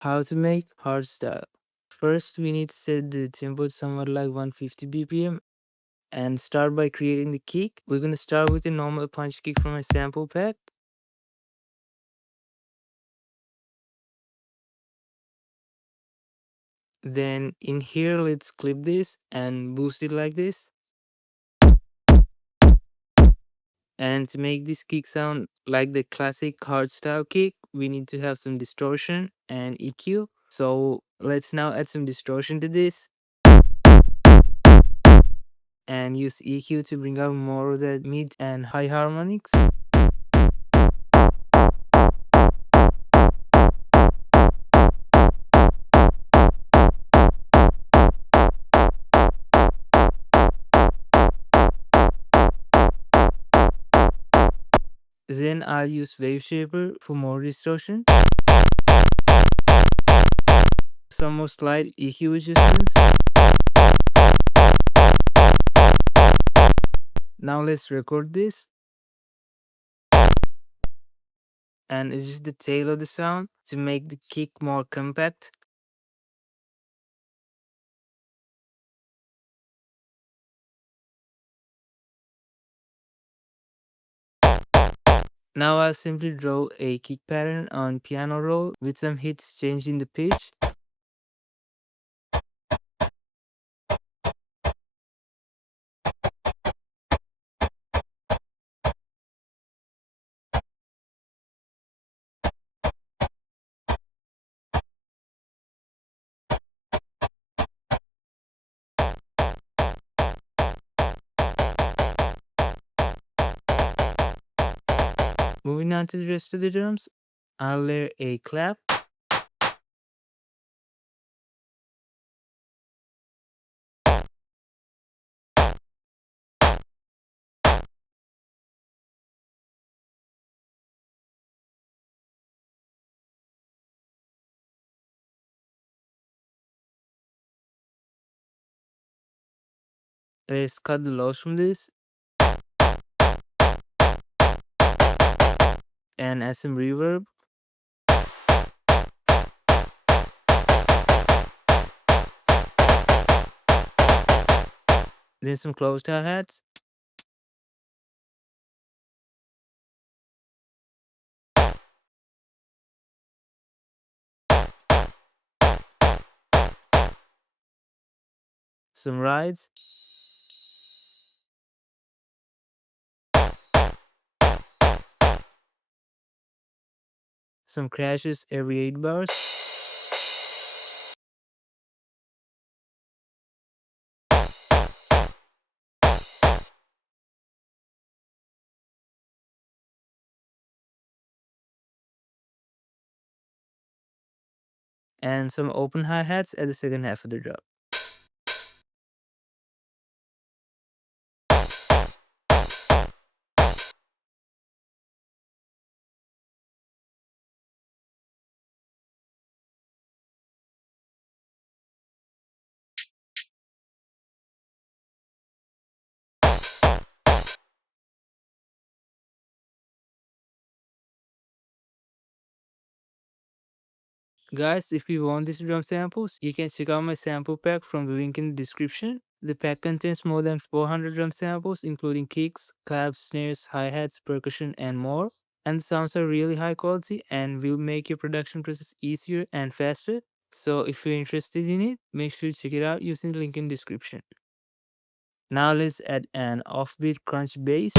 How to make hardstyle. First, we need to set the tempo somewhat like 150 BPM and start by creating the kick. We're gonna start with a normal punch kick from a sample pack. Then in here, let's clip this and boost it like this. And to make this kick sound like the classic hardstyle kick, we need to have some distortion and EQ. So let's now add some distortion to this and use EQ to bring out more of the mid and high harmonics. Then I'll use Wave Shaper for more distortion. Some more slight EQ adjustments. Now let's record this and adjust the tail of the sound to make the kick more compact. Now I'll simply draw a kick pattern on piano roll with some hits changing the pitch. Moving on to the rest of the drums, I'll layer a clap, let's cut the lows from this, and add some reverb. Then some closed hi-hats. Some rides. Some crashes every 8 bars. And some open hi-hats at the second half of the drum. Guys, if you want these drum samples, you can check out my sample pack from the link in the description. The pack contains more than 400 drum samples, including kicks, claps, snares, hi-hats, percussion, and more. And the sounds are really high quality and will make your production process easier and faster. So if you're interested in it, make sure to check it out using the link in the description. Now let's add an offbeat crunch bass.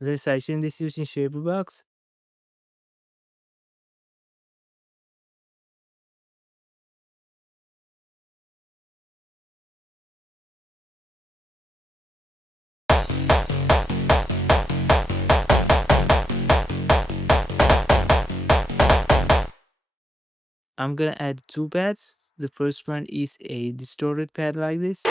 Let's section this using Shaperbox. I'm gonna add 2 pads. The first one is a distorted pad like this.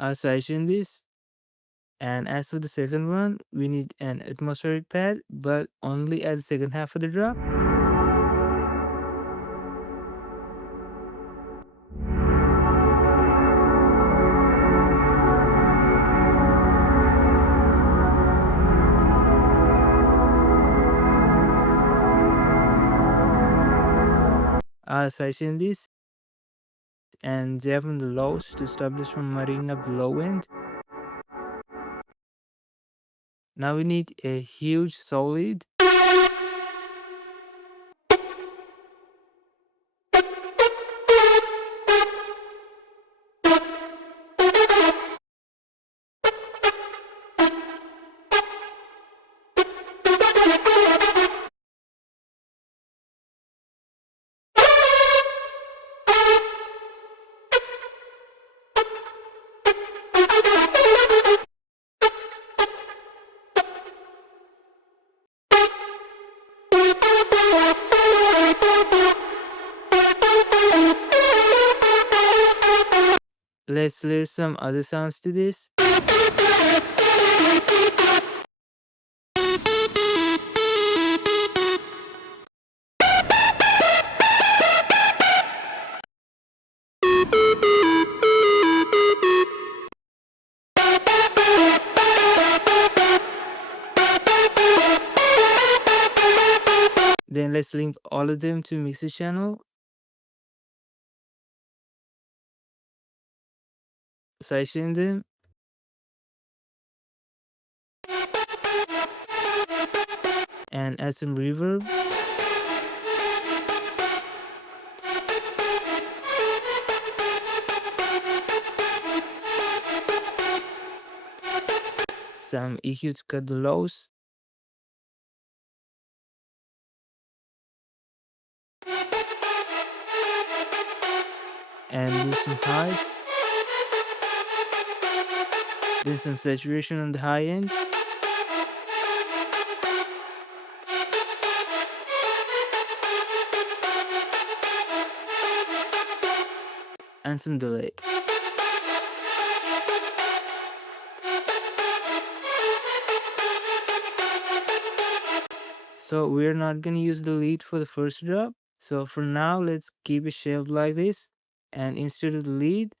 I'll sidechain this. And as for the second one, we need an atmospheric pad, but only at the second half of the drop. I'll sidechain this and jab on the lows to stop this from muddying up the low end. Now we need a huge solid. Let's layer some other sounds to this. Then let's link all of them to mixer channel. Sidechain them. And add some reverb. Some EQ to cut the lows. And do some highs. Then some saturation on the high end. And some delay. So we're not gonna use the lead for the first drop. So for now, let's keep it shaped like this. And instead of the lead,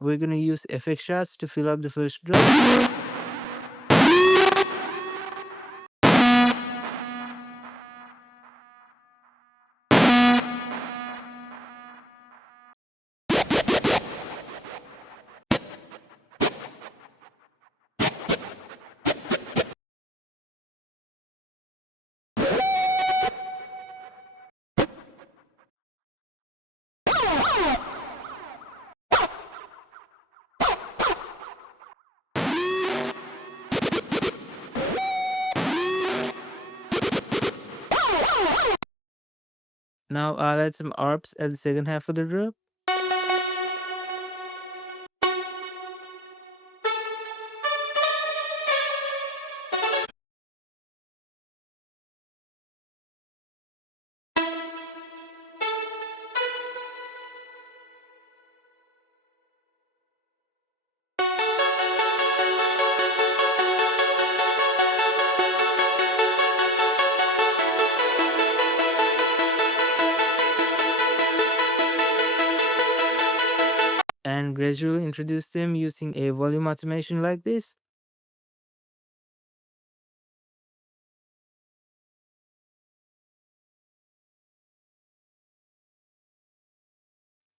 we're gonna use effect shots to fill up the first drop. Now I'll add some Arps at the second half of the drop. And gradually introduce them using a volume automation like this.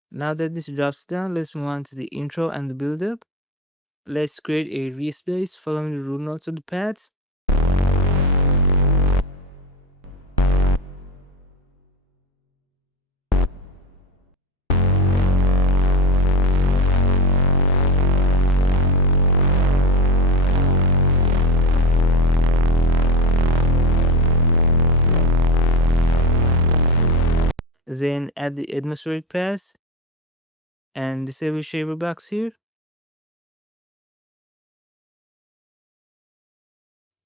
Now that this drops down, let's move on to the intro and the build-up. Let's create a respace following the root notes of the pads. Then add the atmospheric pass and disable shaper box here.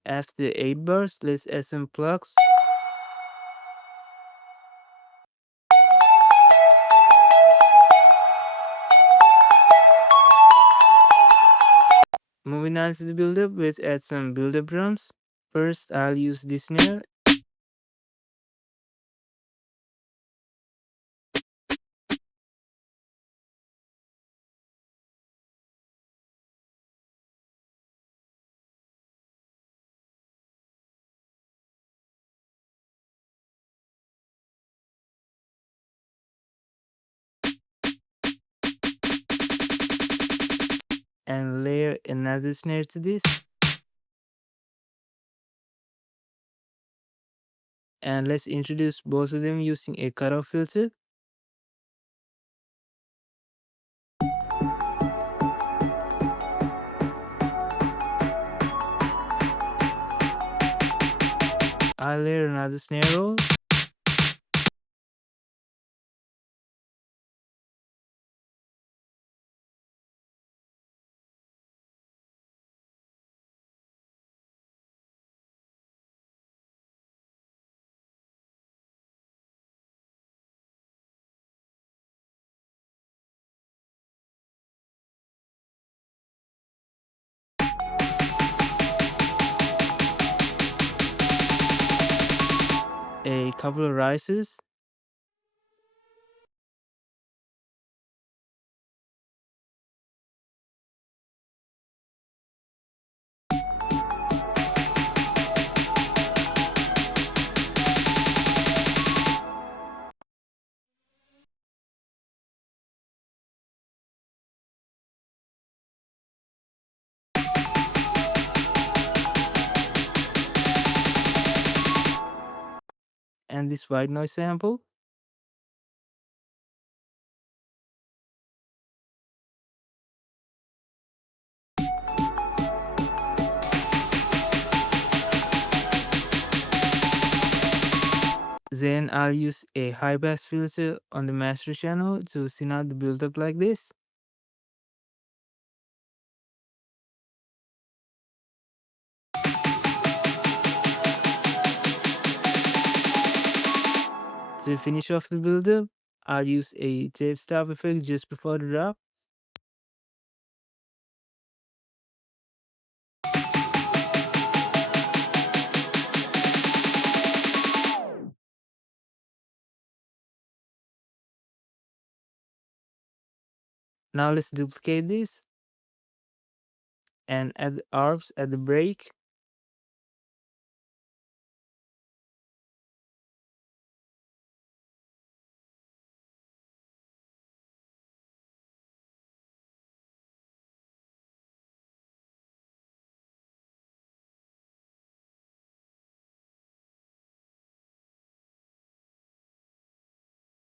After 8 bars, let's add some plugs. finalize the buildup, let's add some buildup drums. First, I'll use this snare. And layer another snare to this. And let's introduce both of them using a cutoff filter. I'll layer another snare roll. A couple of rises. And this white noise sample. Then I'll use a high pass filter on the master channel to thin out the buildup like this. To finish off the buildup, I'll use a tape stop effect just before the drop. Now let's duplicate this and add the Arps at the break.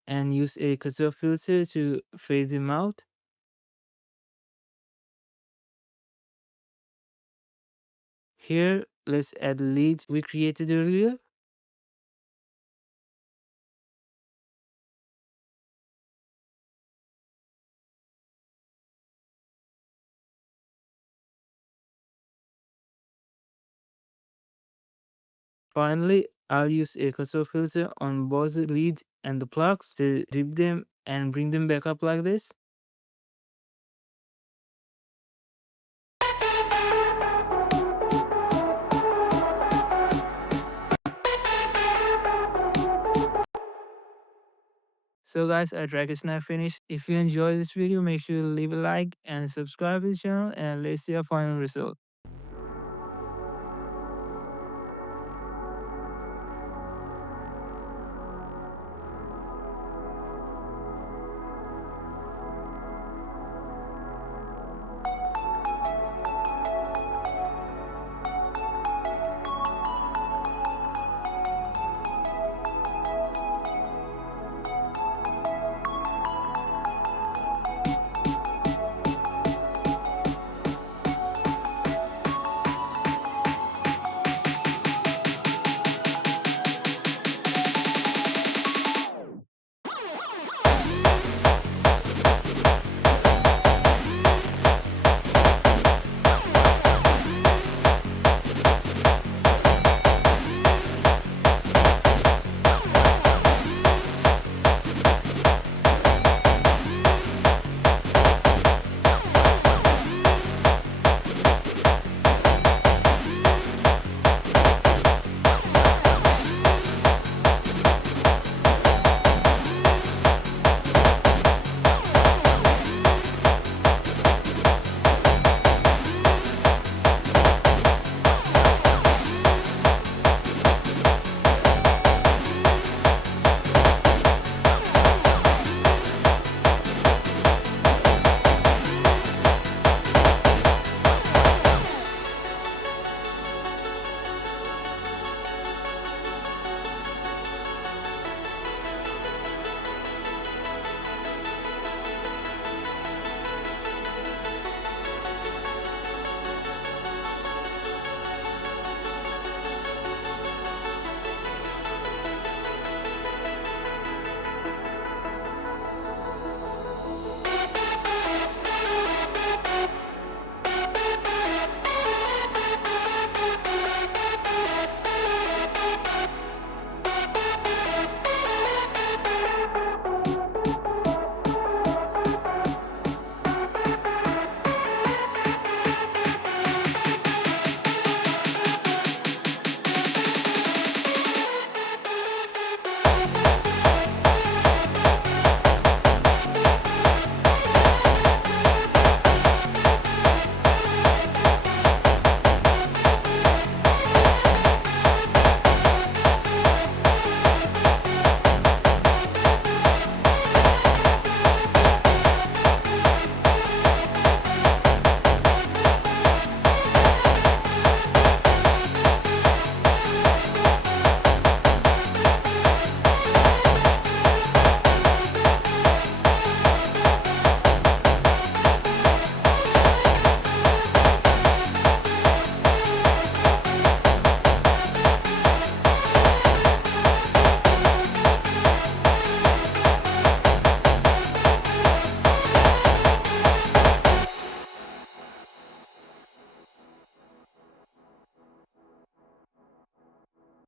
And use a cutoff filter to fade them out. Here, let's add the lead we created earlier. Finally, I'll use a cutoff filter on both the lead and the plugs to dip them and bring them back up like this. So guys, our track is now finished. If you enjoyed this video, make sure to leave a like and subscribe to the channel, and let's see our final result.